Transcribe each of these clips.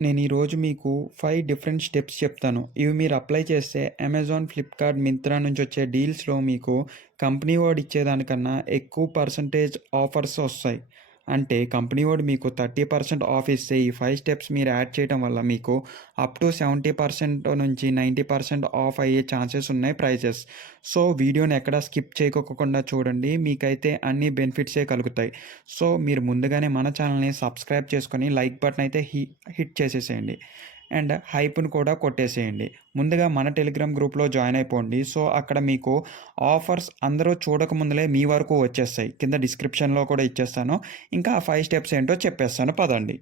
నేను ఈరోజు మీకు ఫైవ్ డిఫరెంట్ స్టెప్స్ చెప్తాను. ఇవి మీరు అప్లై చేస్తే అమెజాన్ ఫ్లిప్కార్ట్ మింత్రా నుంచి వచ్చే డీల్స్లో మీకు కంపెనీ వాడు ఇచ్చేదానికన్నా ఎక్కువ పర్సంటేజ్ ఆఫర్స్ వస్తాయి. అంటే కంపెనీ వాడు మీకు థర్టీ పర్సెంట్ ఆఫ్ ఇస్తే ఈ ఫైవ్ స్టెప్స్ మీరు యాడ్ చేయడం వల్ల మీకు అప్ టు సెవెంటీ పర్సెంట్ నుంచి నైంటీ పర్సెంట్ ఆఫ్ అయ్యే ఛాన్సెస్ ఉన్నాయి ప్రైజెస్. సో వీడియోని ఎక్కడ స్కిప్ చేయకోకుండా చూడండి. మీకైతే అన్ని బెనిఫిట్సే కలుగుతాయి. సో మీరు ముందుగానే మన ఛానల్ని సబ్స్క్రైబ్ చేసుకొని లైక్ బటన్ అయితే హి హిట్ చేసేసేయండి. అండ్ హైప్ను కూడా కొట్టేసేయండి. ముందుగా మన టెలిగ్రామ్ గ్రూప్లో జాయిన్ అయిపోండి. సో అక్కడ మీకు ఆఫర్స్ అందరూ చూడక ముందలే మీ వరకు వచ్చేస్తాయి. కింద డిస్క్రిప్షన్లో కూడా ఇచ్చేస్తాను. ఇంకా ఆ ఫైవ్ స్టెప్స్ ఏంటో చెప్పేస్తాను. పదండి.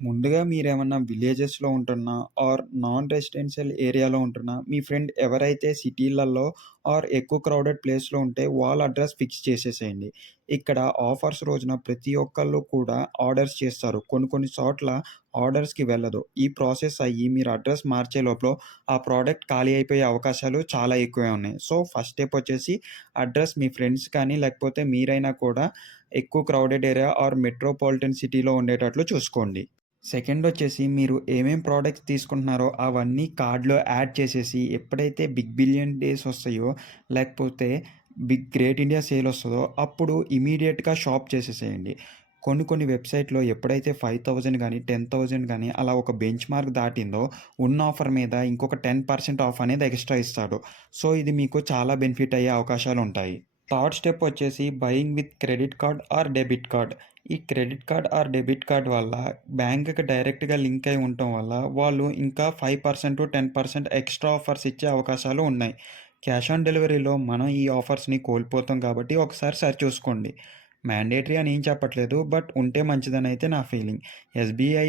ముందుగా మీరేమన్నా విలేజెస్లో ఉంటున్నా ఆర్ నాన్ రెసిడెన్షియల్ ఏరియాలో ఉంటున్నా మీ ఫ్రెండ్ ఎవరైతే సిటీలలో ఆర్ ఎక్కువ క్రౌడెడ్ ప్లేస్లో ఉంటే వాళ్ళ అడ్రస్ ఫిక్స్ చేసేసేయండి. ఇక్కడ ఆఫర్స్ రోజున ప్రతి ఒక్కళ్ళు కూడా ఆర్డర్స్ చేస్తారు. కొన్ని కొన్ని చోట్ల ఆర్డర్స్కి వెళ్ళదు. ఈ ప్రాసెస్ అయ్యి మీరు అడ్రస్ మార్చే లోపల ఆ ప్రోడక్ట్ ఖాళీ అయిపోయే అవకాశాలు చాలా ఎక్కువే ఉన్నాయి. సో ఫస్ట్ స్టెప్ వచ్చేసి అడ్రస్ మీ ఫ్రెండ్స్ కానీ లేకపోతే మీరైనా కూడా ఎక్కువ క్రౌడెడ్ ఏరియా ఆర్ మెట్రోపాలిటన్ సిటీలో ఉండేటట్లు చూసుకోండి. సెకండ్ వచ్చేసి మీరు ఏమేం ప్రోడక్ట్స్ తీసుకుంటున్నారో అవన్నీ కార్డ్లో యాడ్ చేసేసి ఎప్పుడైతే బిగ్ బిలియన్ డేస్ వస్తాయో లేకపోతే బిగ్ గ్రేట్ ఇండియా సేల్ వస్తుందో అప్పుడు ఇమీడియట్గా షాప్ చేసేసేయండి. కొన్ని కొన్ని వెబ్సైట్లో ఎప్పుడైతే ఫైవ్ థౌజండ్ కానీ టెన్ థౌజండ్ కానీ అలా ఒక బెంచ్ మార్క్ దాటిందో ఉన్న ఆఫర్ మీద ఇంకొక టెన్ పర్సెంట్ ఆఫ్ అనేది ఎక్స్ట్రా ఇస్తాడు. సో ఇది మీకు చాలా బెనిఫిట్ అయ్యే అవకాశాలు ఉంటాయి. థర్డ్ స్టెప్ వచ్చేసి buying with credit card or debit card. ఈ credit card or debit card వల్ల బ్యాంక్కి డైరెక్ట్గా లింక్ అయి ఉండటం వల్ల వాళ్ళు ఇంకా five percent ten percent extra offers ఇచ్చే అవకాశాలు ఉన్నాయి. క్యాష్ ఆన్ డెలివరీలో మనం ఈ ఆఫర్స్ని కోల్పోతాం కాబట్టి ఒకసారి సరి చూసుకోండి. మ్యాండేటరీ అని ఏం చెప్పట్లేదు బట్ ఉంటే మంచిదని అయితే నా ఫీలింగ్. ఎస్బీఐ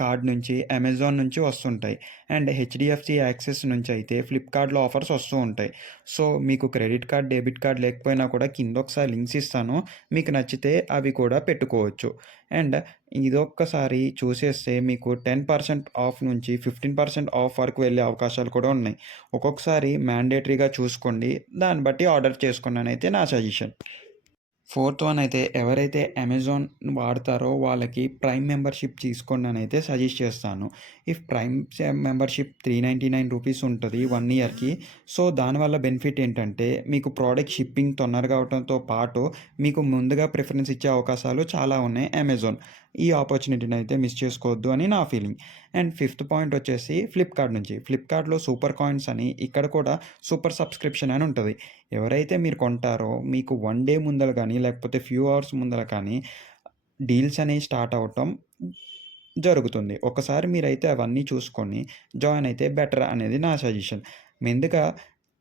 కార్డ్ నుంచి అమెజాన్ నుంచి వస్తుంటాయి. అండ్ హెచ్డిఎఫ్సి యాక్సెస్ నుంచి అయితే ఫ్లిప్కార్ట్లో ఆఫర్స్ వస్తూ ఉంటాయి. సో మీకు క్రెడిట్ కార్డ్ డెబిట్ కార్డ్ లేకపోయినా కూడా కింద ఒకసారి లింక్స్ ఇస్తాను. మీకు నచ్చితే అవి కూడా పెట్టుకోవచ్చు. అండ్ ఇదొక్కసారి చూసేస్తే మీకు టెన్ పర్సెంట్ ఆఫ్ నుంచి ఫిఫ్టీన్ పర్సెంట్ ఆఫ్ వరకు వెళ్ళే అవకాశాలు కూడా ఉన్నాయి. ఒక్కొక్కసారి మ్యాండేటరీగా చూసుకోండి. దాన్ని బట్టి ఆర్డర్ చేసుకున్నానైతే అయితే నా సజెషన్. ఫోర్త్ వన్ అయితే ఎవరైతే అమెజాన్ వాడతారో వాళ్ళకి ప్రైమ్ మెంబర్షిప్ తీసుకోండి అని అయితే సజెస్ట్ చేస్తాను. If prime membership three ninety nine rupees ఉంటుంది వన్ ఇయర్కి. సో దానివల్ల బెనిఫిట్ ఏంటంటే మీకు ప్రోడక్ట్ షిప్పింగ్ తొందరగా అవడంతో పాటు మీకు ముందుగా ప్రిఫరెన్స్ ఇచ్చే అవకాశాలు చాలా ఉన్నాయి అమెజాన్. ఈ ఆపర్చునిటీని అయితే మిస్ చేసుకోవద్దు అని నా ఫీలింగ్. అండ్ ఫిఫ్త్ పాయింట్ వచ్చేసి ఫ్లిప్కార్ట్ నుంచి. ఫ్లిప్కార్ట్లో సూపర్ కాయిన్స్ అని ఇక్కడ కూడా సూపర్ సబ్స్క్రిప్షన్ అని ఉంటుంది. ఎవరైతే మీరు కొంటారో మీకు వన్ డే ముందర కానీ లేకపోతే ఫ్యూ అవర్స్ ముందర కానీ డీల్స్ అనేవి స్టార్ట్ అవటం జరుగుతుంది. ఒకసారి మీరైతే అవన్నీ చూసుకొని జాయిన్ అయితే బెటర్ అనేది నా సజెషన్. మెందుగా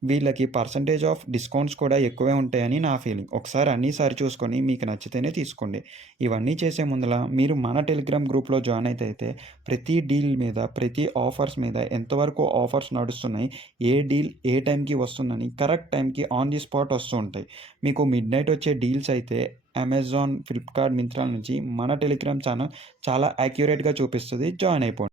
వీళ్ళకి పర్సంటేజ్ ఆఫ్ డిస్కౌంట్స్ కూడా ఎక్కువే ఉంటాయని నా ఫీలింగ్ ఒకసారి అన్నిసారి చూసుకొని మీకు నచ్చితేనే తీసుకోండి. ఇవన్నీ చేసే ముందల మీరు మన టెలిగ్రామ్ గ్రూప్లో జాయిన్ అయితే అయితే ప్రతి డీల్ మీద ప్రతి ఆఫర్స్ మీద ఎంతవరకు ఆఫర్స్ నడుస్తున్నాయి ఏ డీల్ ఏ టైంకి వస్తుందని కరెక్ట్ టైంకి ఆన్ ది స్పాట్ వస్తూ ఉంటాయి. మీకు మిడ్ నైట్ వచ్చే డీల్స్ అయితే అమెజాన్ ఫ్లిప్కార్ట్ మింత్రాల నుంచి మన టెలిగ్రామ్ ఛానల్ చాలా యాక్యురేట్గా చూపిస్తుంది. జాయిన్ అయిపోండి